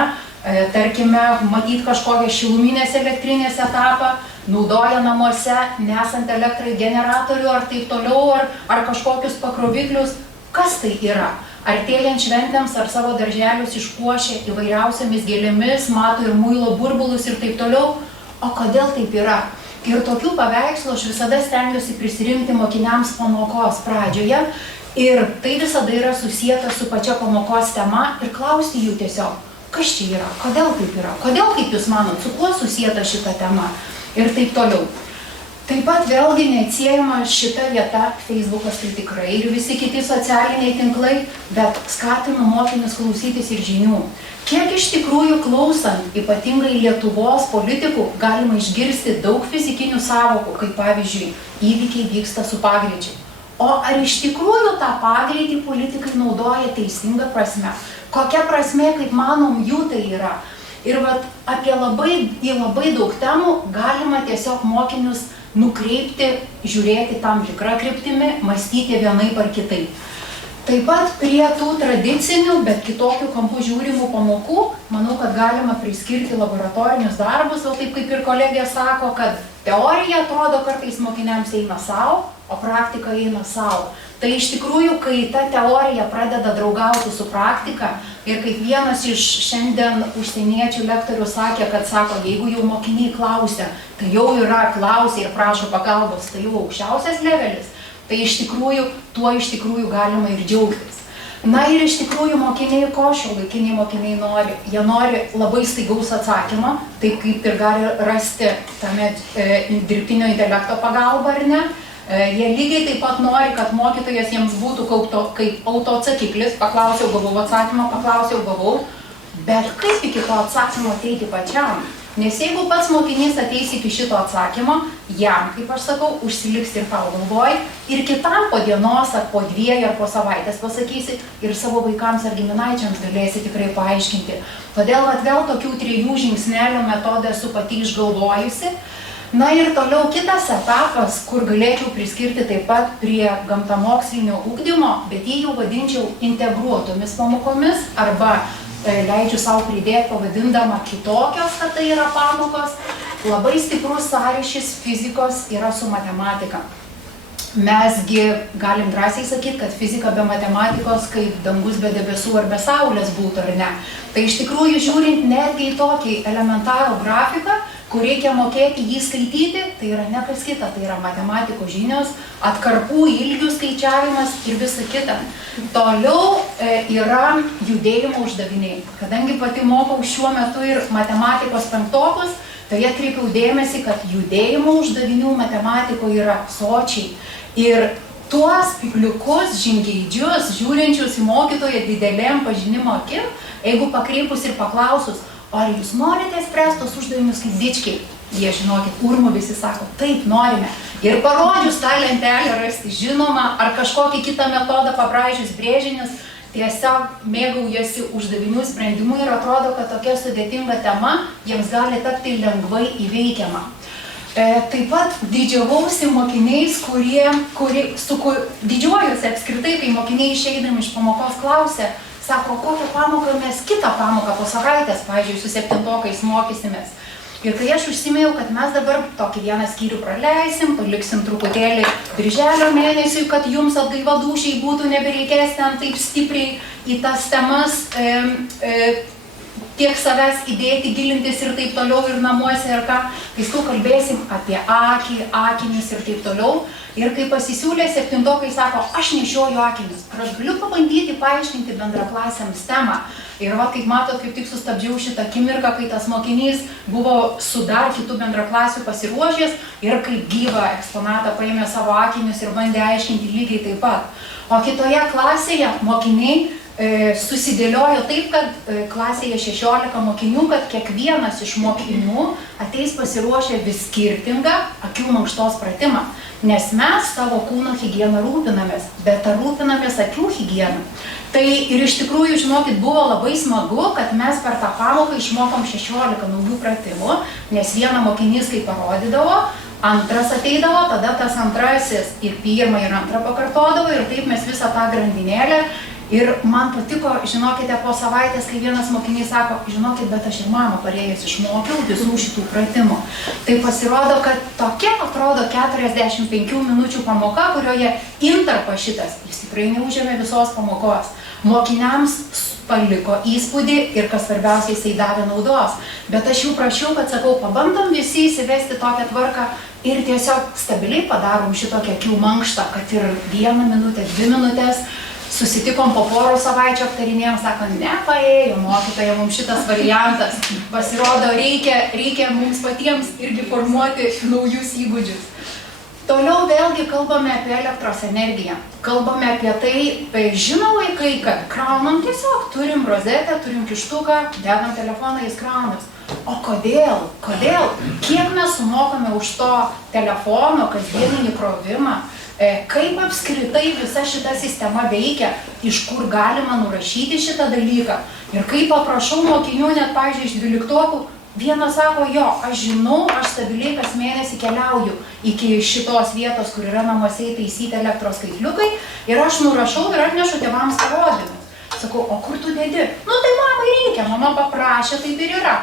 tarkime, matyti kažkokią šiluminės elektrinės etapą, naudoja namuose, nesant elektrai generatorių ar taip toliau, ar kažkokius pakroviklius. Kas tai yra? Artėjant šventėms ar savo darželius išpuošia įvairiausiamis gėlėmis, mato ir muilo burbulus ir taip toliau. O kodėl taip yra? Ir tokių paveikslų aš visada stengiuosi prisirinkti mokiniams pamokos pradžioje ir tai visada yra susijęta su pačia pamokos tema ir klausti jų tiesiog, kas čia yra, kodėl taip yra, kodėl, kaip jūs manot, su kuo susijęta šita tema ir taip toliau. Taip pat vėlgi neatsiejama šita vieta, Facebookas tai tikrai ir visi kiti socialiniai tinklai, bet skatinu mokinius klausytis ir žinių. Kiek iš tikrųjų klausant, ypatingai Lietuvos politikų, galima išgirsti daug fizikinių sąvokų, kaip pavyzdžiui, įvykiai vyksta su pagreičiu. O ar iš tikrųjų tą pagreitį politikai naudoja teisinga prasme? Kokia prasme, kaip manom, jų tai yra? Ir vat apie labai daug temų galima tiesiog mokinius nukreipti, žiūrėti tam tikrą kryptimi, mąstyti vienaip ar kitaip. Taip pat prie tų tradicinių, bet kitokių kampų žiūrimų pamokų, manau, kad galima priskirti laboratorinius darbus, o taip kaip ir kolegė sako, kad teorija atrodo kartais mokiniams eina savo, o praktika eina savo. Tai iš tikrųjų, kai ta teorija pradeda draugauti su praktika ir kaip vienas iš šiandien užsieniečių lektorių sakė, kad sako, jeigu jau mokiniai klausia, tai jau yra klausė ir prašo pagalbos, tai jau aukščiausias levelis. Tai iš tikrųjų, tuo iš tikrųjų galima ir džiaugtis. Na ir iš tikrųjų mokiniai, ko šiuolaikiniai mokiniai nori? Jie nori labai staigaus atsakymo, taip kaip ir gali rasti tame dirbtinio intelekto pagalba, ar ne? Jie lygiai taip pat nori, kad mokytojas jiems būtų kaip autoatsakiklis, paklausiau, gavau atsakymą, paklausiau, gavau, bet kaip iki to atsakymo ateiti pačiam? Nes jeigu pats mokinys ateis iki šito atsakymo, jam, kaip aš sakau, užsiliks ir tau galvoj, ir kitam po dienos, ar po dviejų, ar po savaitės pasakysi, ir savo vaikams ar giminaičiams galėsi tikrai paaiškinti. Todėl vėl tokių 3 žingsnelių metodą esu pati išgalvojusi. Na ir toliau kitas etapas, kur galėčiau priskirti taip pat prie gamtamokslinio ugdymo, bet jį jau vadinčiau integruotomis pamokomis, arba leidžiu savo pridėti pavadindama kitokios, kad tai yra pamokos. Labai stiprus sąryšis fizikos yra su matematika. Mesgi galim drąsiai sakyti, kad fizika be matematikos kaip dangus be debesų ar be saulės būtų, ar ne. Tai iš tikrųjų žiūrint netgi į tokį elementarų grafiką, kur reikia mokėti jį skaityti, tai yra ne kas kita, tai yra matematikos žinios, atkarpų ilgių skaičiavimas ir visa kita. Toliau yra judėjimo uždaviniai. Kadangi pati mokau šiuo metu ir matematikos penktokus, tai atkreipiau dėmesį, kad judėjimo uždavinių matematikoje yra sočiai. Ir tuos pikliukus, žingeidžius, žiūrinčius į mokytoją didelėm pažinimo akim, jeigu pakreipus ir paklausus, ar jūs norite spręsti tos uždavinius kaip dičkiai? Jie, žinokit, urmu visi sako, taip, norime. Ir parodžius tą lentelę rasti, žinoma, ar kažkokį kitą metodą pabraižius brėžinius, tiesiog mėgaujasi uždavinių sprendimu ir atrodo, kad tokia sudėtinga tema jiems gali tapti lengvai įveikiama. Taip pat didžiavausi mokiniais, didžiuojuosi apskritai, kai mokiniai išeidami iš pamokos klausė, sako, kokią pamoką mes kitą pamoką po savaitės, pavyzdžiui, su 7-okais mokysimės. Ir kai aš užsimėjau, kad mes dabar tokį vieną skyrių praleisim, paliksim truputėlį birželio mėnesiui, kad jums atgaiva dūšiai būtų nebereikės ten taip stipriai į tas temas tiek savęs įdėti, gilintis ir taip toliau ir namuose ir ką. Kai kalbėsim apie akį, akinius ir taip toliau. Ir kai pasisiūlė 7-okai, sako, aš nešioju akinius. Ar aš galiu pabandyti paaiškinti bendraklasiams temą. Ir va, kaip matot, kaip tik sustabdžiau šitą akimirką, kai tas mokinys buvo su dar kitų bendraklasių pasiruošęs ir kaip gyvą eksponatą paėmė savo akinius ir bandė aiškinti lygiai taip pat. O kitoje klasėje mokiniai susidėliojo taip, kad klasėje 16 mokinių, kad kiekvienas iš mokinių ateis pasiruošę vis skirtingą akių mankštos pratimą. Nes mes savo kūno higieną rūpinamės, bet ar rūpinamės akių higieną? Tai ir iš tikrųjų, žinokit, buvo labai smagu, kad mes per tą pamoką išmokom 16 naujų pratimų, nes vieną mokinys kaip parodydavo, antras ateidavo, tada tas antrasis ir pirmą ir antrą pakartodavo ir taip mes visą tą grandinėlę. Ir man patiko, žinokite, po savaitės, kai vienas mokinys sako, žinokit, bet aš ir mamą parėjus išmokiau visų šitų pratimų. Tai pasirodo, kad tokia atrodo 45 minučių pamoka, kurioje intarpas šitas, jis tikrai neužėmė visos pamokos. Mokiniams paliko įspūdį ir, kas svarbiausia, jisai davė naudos. Bet aš jų prašiau, kad sakau, pabandom visi įsivesti tokią tvarką ir tiesiog stabiliai padarom šitokią akių mankštą, kad ir 1 minutę, 2 minutės, susitikom po porų savaičių aptarinėjom, sako, nepaėjo mokytoja mums šitas variantas. Pasirodo, reikia mums patiems irgi formuoti naujus įgūdžius. Toliau vėlgi kalbame apie elektros energiją. Kalbame apie tai, žino vaikai, kad kraunam tiesiog, turim rozetę, turim kištuką, dedam telefoną, jis kraunas. O kodėl? Kodėl? Kiek mes sumokame už to telefono kasdieninį krovimą? Kaip apskritai visa šita sistema veikia, iš kur galima nurašyti šitą dalyką. Ir kaip paprašau mokinių, net, pavyzdžiui, iš 12-okų, vienas sako, jo, aš žinau, aš stabiliai kas mėnesį keliauju iki šitos vietos, kur yra namuose įtaisyti elektros skaitliukai, ir aš nurašau ir atnešu tėvams parodymus. Sakau, o kur tu dedi? Nu tai mamai reikia, mama paprašė, taip ir yra.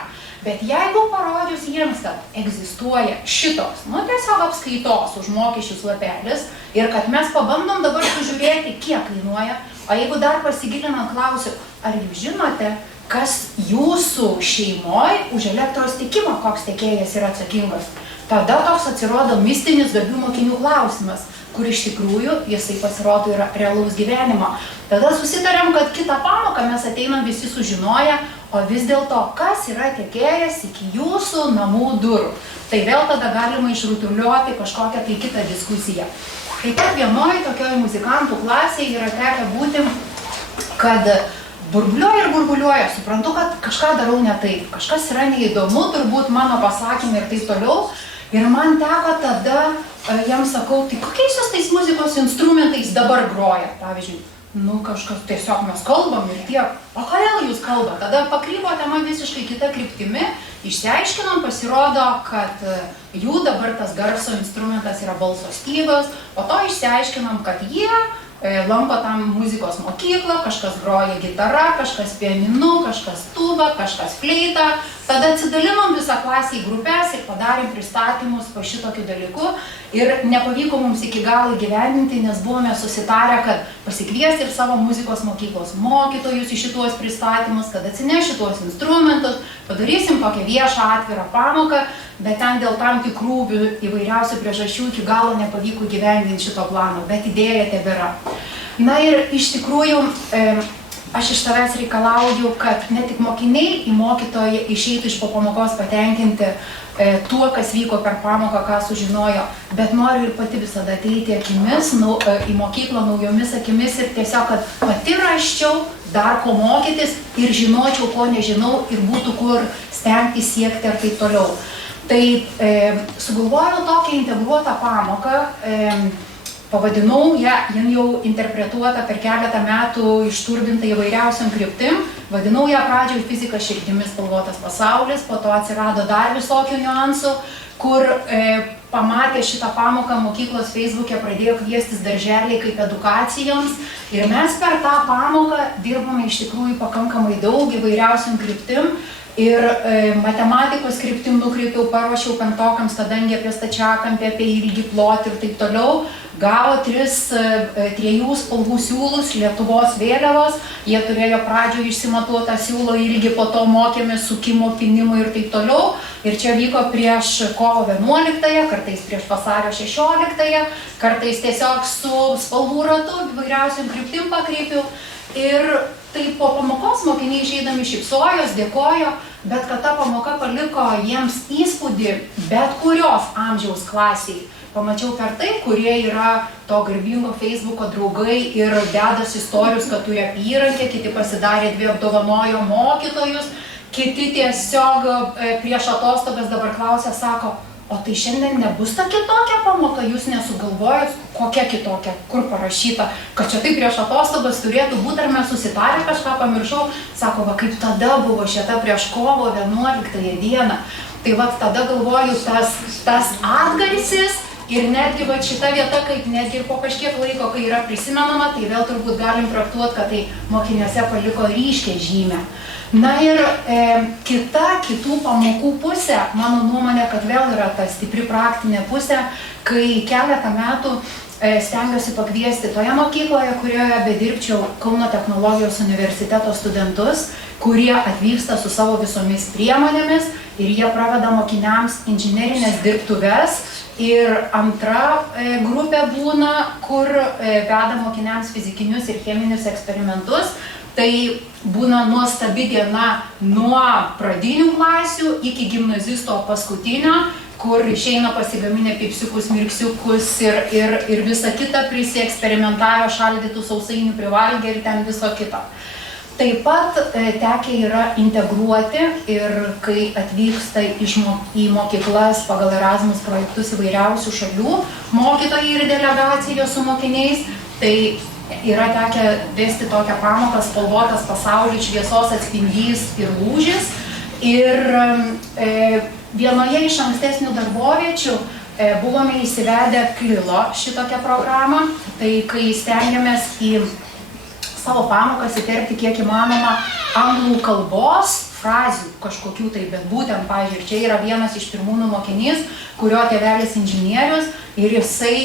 Bet jeigu parodžius jiems, kad egzistuoja šitos, nu tiesiog apskaitos už mokesčius lapelis ir kad mes pabandom dabar sužiūrėti, kiek kainuoja, o jeigu dar pasigilinant klausiu, ar jūs žinote, kas jūsų šeimoje už elektros tiekimą, koks tiekėjas yra atsakingas, tada toks atsirodo mistinis gabių mokinių klausimas, kur iš tikrųjų jisai pasirodo yra realaus gyvenimo. Tada susitariam, kad kitą pamoką mes ateinam visi sužinoję, o vis dėlto, kas yra tiekėjas iki jūsų namų durų. Tai vėl tada galima išrutuliuoti kažkokią tai kitą diskusiją. Taip pat vienoje tokioje muzikantų klasėje yra tekę būti, kad burbuliuoja, suprantu, kad kažką darau ne taip, kažkas yra neįdomu, turbūt mano pasakymai ir taip toliau. Ir man teko tada, jam sakau, tai kokiais jūs tais muzikos instrumentais dabar groja, pavyzdžiui. Nu, kažkas tiesiog mes kalbam ir tiek. O kodėl jūs kalba? Tada pakrypo tema visiškai kita kryptimi. Išsiaiškinom, pasirodo, kad jų dabar tas garso instrumentas yra balso stygos. Po to išsiaiškinom, kad jie lanko tam muzikos mokyklą, kažkas groja gitara, kažkas pianinu, kažkas tūba, kažkas fleita. Tada atsidalinom visą klasę į grupės ir padarėm pristatymus po šitokiu dalyku. Ir nepavyko mums iki galo įgyvendinti, nes buvome susitarę, kad pasikviesti ir savo muzikos mokyklos mokytojus į šituos pristatymus, kad atsineš šituos instrumentus, padarysim tokią viešą atvirą pamoką. bet ten dėl tam tikrų įvairiausių priežasčių iki galo nepavyko gyvendinti šito plano, bet idėja tebėra. Na ir iš tikrųjų, aš iš tavęs reikalauju, kad ne tik mokiniai į mokytoją išeitų iš po pamokos patenkinti tuo, kas vyko per pamoką, ką sužinojo, bet noriu ir pati visada ateiti akimis, į mokyklą naujomis akimis ir tiesiog, kad pati raščiau, dar ko mokytis ir žinočiau, ko nežinau ir būtų kur stengti siekti ir taip toliau. Tai sugalvojau tokią integruotą pamoką, pavadinau ją, jin jau interpretuota per keletą metų išturbinta įvairiausiam kryptim. Vadinau ją pradžioje fizika širdimis spalvotas pasaulis, po to atsirado dar visokių niuansų, kur pamatė šitą pamoką mokyklos Facebook'e, pradėjo kviestis darželiai kaip edukacijoms. Ir mes per tą pamoką dirbame iš tikrųjų pakankamai daug įvairiausiam kryptim. Ir matematikos kryptim nukreipiau, paruošiau penktokams, kadangi apie stačiakampį, apie ilgį, plotį ir taip toliau. Gavo 3 spalvų siūlus, Lietuvos vėliavos. Jie turėjo pradžioje išsimatuotą siūlo ilgį, po to mokėmės sukimo, pinimo ir taip toliau. Ir čia vyko prieš kovo 11-ąją, kartais prieš vasario 16-ąją, kartais tiesiog su spalvų ratu įvairiausiam kryptim pakreipiau. Ir tai po pamokos mokiniai išeidami šypsojos, dėkojo, bet kad ta pamoka paliko jiems įspūdį bet kurios amžiaus klasiai. Pamačiau per tai, kurie yra to garbingo Facebooko draugai ir dedas istorijus, kad turi apyrankę, kiti pasidarė 2 apdovanojo mokytojus, kiti tiesiog prieš atostogas dabar klausia, sako, o tai šiandien nebus ta kitokia pamoka, jūs nesugalvojot, kokia kitokia, kur parašyta, kad čia tai prieš atostogas turėtų būti, ar mes susitarę kažką pamiršau, sako, va kaip tada buvo šita prieš kovo 11 dieną. Tai va tada galvoju, tas atgarsis ir netgi va šita vieta, kaip netgi ir po kažkiek laiko, kai yra prisimenama, tai vėl turbūt galim traktuoti, kad tai mokiniuose paliko ryškę žymę. Na ir kitų pamokų pusė, mano nuomonė, kad vėl yra ta stipri praktinė pusė, kai keletą metų stengiuosi pakviesti toje mokykloje, kurioje bedirbčiau Kauno technologijos universiteto studentus, kurie atvyksta su savo visomis priemonėmis ir jie praveda mokiniams inžinerinės dirbtuves. Ir antra grupė būna, kur veda mokiniams fizikinius ir cheminius eksperimentus. Tai būna nuostabi diena nuo pradinių klasių iki gimnazisto paskutinio, kur išeina pasigaminę pipsiukus, mirksiukus ir visą kitą prisieksperimentavę, šaldytų sausainių privalgę ir ten viso kito. Taip pat tekę yra integruoti ir kai atvyksta į mokyklas pagal Erasmus projektus įvairiausių šalių mokytojai ir delegacijos su mokiniais, tai yra tekę vesti tokią pamoką spalvotas pasaulis, šviesos atspindys ir lūžis. Ir vienoje iš ankstesnių darboviečių buvome įsivedę Klilo šitokią programą, tai kai stengiamės į savo pamokas įterpti kiek įmanoma anglų kalbos frazių kažkokių tai, bet būtent, pavyzdžiui, čia yra vienas iš pirmūnų mokinys, kurio tėvelis inžinierius ir jisai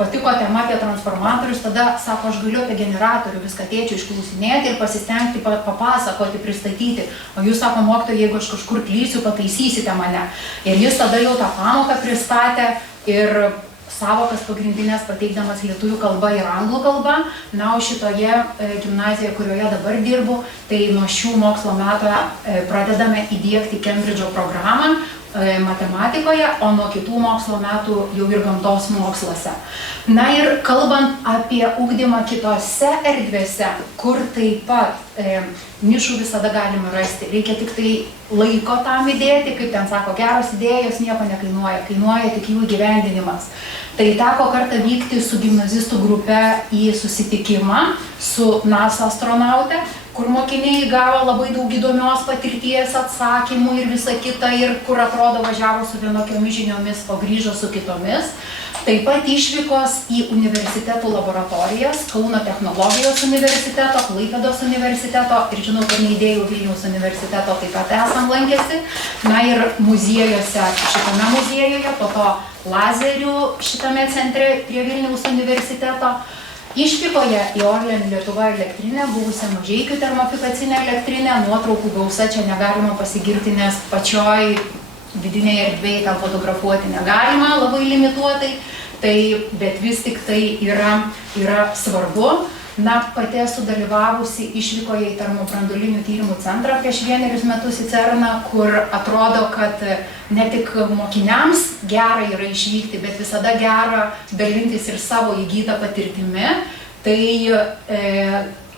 patiko tema apie transformatorius, tada sako, aš galiu apie generatorių viską tėčių išklausinėti ir pasistengti papasakoti, pristatyti. O jūs, sako, mokytojai, jeigu aš kažkur klysiu, pataisysite mane. Ir jis tada jau tą pamoką pristatė ir savokas pagrindinės pateikdamas lietuvių kalba ir anglų kalba. Na, o šitoje gimnazijoje, kurioje dabar dirbu, tai nuo šių mokslo metų pradedame įdiegti Kembridžo programą matematikoje, o nuo kitų mokslo metų jau ir gamtos moksluose. Na ir kalbant apie ugdymą kitose erdvėse, kur taip pat nišų visada galime rasti, reikia tik tai laiko tam įdėti, kaip ten sako, geros idėjos nieko nekainuoja, kainuoja tik jų įgyvendinimas. Tai teko kartą vykti su gimnazistų grupe į susitikimą su NASA astronaute, kur mokiniai gavo labai daug įdomios patirties, atsakymų ir visa kita, ir kur atrodo važiavo su vienokiomis žiniomis, o grįžo su kitomis. Taip pat išvykos į universitetų laboratorijas, Kauno technologijos universiteto, Klaipėdos universiteto ir žinau, kad neįdėjau Vilniaus universiteto taip pat esam lankėsi. Na ir muziejuose, šitame muziejuje, po to lazerių šitame centre prie Vilniaus universiteto. Išvykoje į Orlen Lietuva elektrinę, buvusią Mažeikių termofikacinę elektrinę, nuotraukų gausa čia negalima pasigirti, nes pačioj vidinėje erdvėje ten fotografuoti negalima labai limituotai, bet vis tik tai yra svarbu. Na, pati esu dalyvavusi išvykoje į termobranduolinių tyrimų centrą prieš 1 metus į CERNą, kur atrodo, kad ne tik mokiniams gera yra išvykti, bet visada gera dalintis ir savo įgytą patirtimi. Tai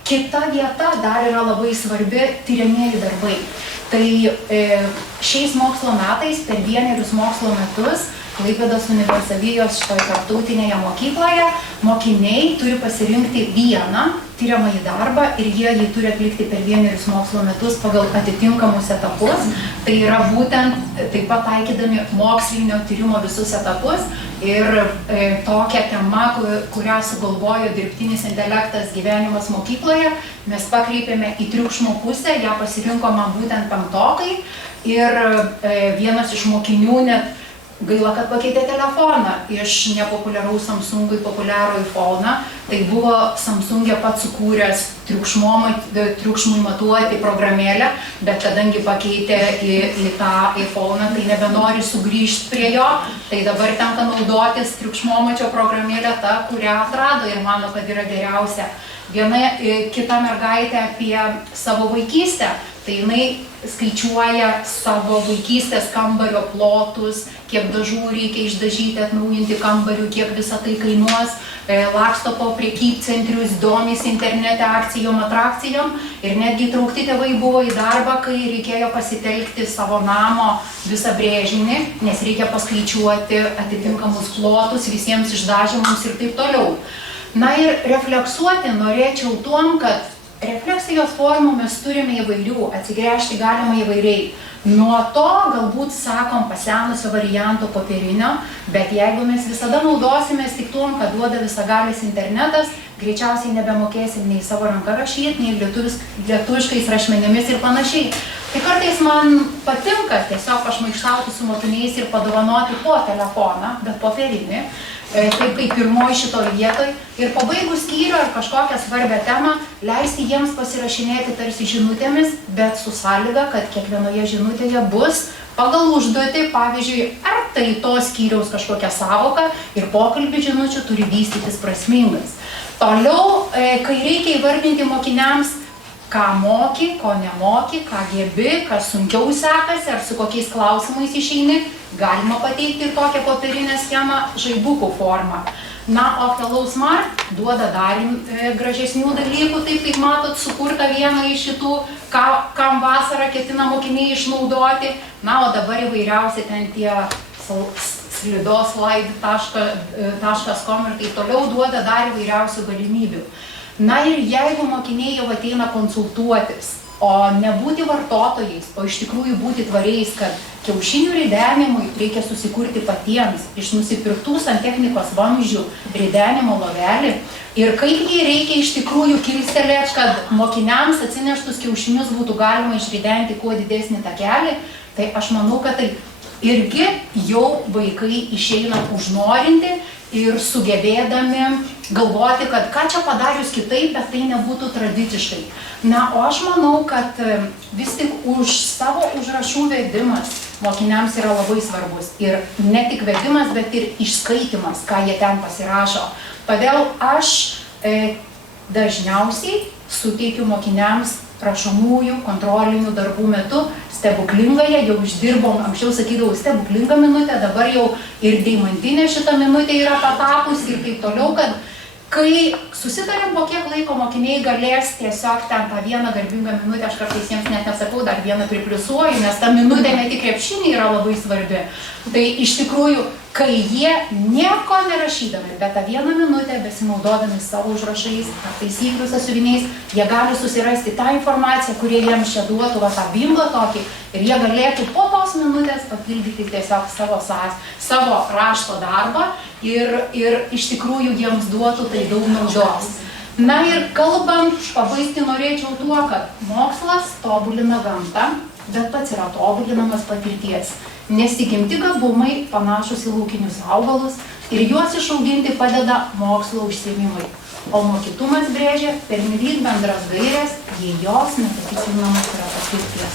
kita vieta dar yra labai svarbi - tyriamieji darbai. Tai šiais mokslo metais, per 1 mokslo metus, Klaipėdos Universavijos šitoje tarptautinėje mokykloje mokiniai turi pasirinkti vieną tyriamąjį darbą ir jie jį turi atlikti per 1 mokslo metus pagal atitinkamus etapus. Tai yra būtent taip pat taikydami mokslinio tyrimo visus etapus ir tokią temą, kurią sugalvojo dirbtinis intelektas gyvenimas mokykloje, mes pakreipėme į triukšmo pusę, ją pasirinko man būtent 5-okai ir vienas iš mokinių net gaila, kad pakeitė telefoną iš nepopuliaraus Samsungui populiarų iPhone'ą. Tai buvo Samsung'e pats sukūręs triukšmui matuoti programėlę, bet kadangi pakeitė į tą iPhone'ą, tai nebenori sugrįžti prie jo, tai dabar tenka naudotis triukšmomačio programėlę tą, kurią atrado ir mano, kad yra geriausia. Viena kita mergaitė apie savo vaikystę, tai jinai skaičiuoja savo vaikystės kambario plotus, kiek dažų reikia išdažyti, atnaujinti kambarių, kiek visą tai kainuos, laksto po prekybcentrius, domisi internete akcijom, atrakcijom ir netgi įtraukti tėvai buvo į darbą, kai reikėjo pasitelkti savo namo visą brėžinį, nes reikia paskaičiuoti atitinkamus plotus visiems išdažymams ir taip toliau. Na ir refleksuoti norėčiau tuom, kad refleksijos formų mes turime įvairių, atsigręžti galima įvairiai. Nuo to galbūt sakom pasenusio varianto popierinio, bet jeigu mes visada naudosimės tik tuom, kad duoda visagalis internetas, greičiausiai nebemokėsim nei savo ranką rašyti, nei lietuviškais rašmenimis ir panašiai. Tai kartais man patinka tiesiog pašmaikštauti su mokiniais ir padovanoti po telefoną, bet popierinį, taip kaip pirmoji šitoj vietoj, ir pabaigus skyrių ar kažkokią svarbią temą, leisti jiems pasirašinėti tarsi žinutėmis, bet su sąlyga, kad kiekvienoje žinutėje bus pagal užduotį, pavyzdžiui, ar tai to skyriaus kažkokia sąvoka ir pokalbių žinučių turi vystytis prasmingas. Toliau, kai reikia įvardinti mokiniams, ką moki, ko nemoki, ką gebi, kas sunkiau sekasi, ar su kokiais klausimais išeini, galima pateikti ir tokią popierinę schemą žaibukų formą. Na, o Hello Smart duoda dar gražesnių dalykų, taip kaip matot, sukurta vieną iš šitų, kam vasarą ketina mokiniai išnaudoti. Na, o dabar įvairiausi ten tie slidoslide.com ir taip toliau duoda dar įvairiausių galimybių. Na ir jeigu mokiniai jau ateina konsultuotis, o nebūti vartotojais, o iš tikrųjų būti tvariais, kad kiaušinių ridenimui reikia susikurti patiems iš nusipirktų santechnikos vamzdžių ridenimo lovelį ir kaip jį reikia iš tikrųjų kilstelėti, kad mokiniams atsineštus kiaušinius būtų galima išridenti kuo didesnį takelį, tai aš manau, kad tai irgi jau vaikai išeina užnorinti ir sugebėdami galvoti, kad ką čia padarius kitaip, bet tai nebūtų tradiciškai. Na, o aš manau, kad vis tik už savo užrašų vedimas mokiniams yra labai svarbus. Ir ne tik vedimas, bet ir išskaitimas, ką jie ten pasirašo. Todėl aš dažniausiai suteikiu mokiniams rašomųjų kontrolinių darbų metu stebuklingąją, jau išdirbom, anksčiau sakydavau stebuklingą minutę, dabar jau ir deimantinė šita minutė yra patapusi ir taip toliau, kad kai susitarėm, po kiek laiko mokiniai galės tiesiog ten tą vieną garbingą minutę, aš kartais jiems net nesakau, dar vieną pripliusuoju, nes ta minutė ne tik krepšinį yra labai svarbi. Tai iš tikrųjų, kai jie nieko nerašydami, bet tą vieną minutę besinaudodami savo užrašais ar taisyklių sąsiuviniais, jie gali susirasti tą informaciją, kurie jiems čia duotų tą bimblą tokį ir jie galėtų po tos minutės papildyti tiesiog savo rašto darbą ir iš tikrųjų jiems duotų tai daug naudos. Na ir kalbant, pabaigti norėčiau tuo, kad mokslas tobulina gamtą, bet pats yra tobulinamas patirties. Nes įgimti gabumai panašus į laukinius augalus ir juos išauginti padeda mokslo užsiėmimai. O mokytumas brėžia pernelyg bendras gaires, jei jos nepatikslinamas yra patirties.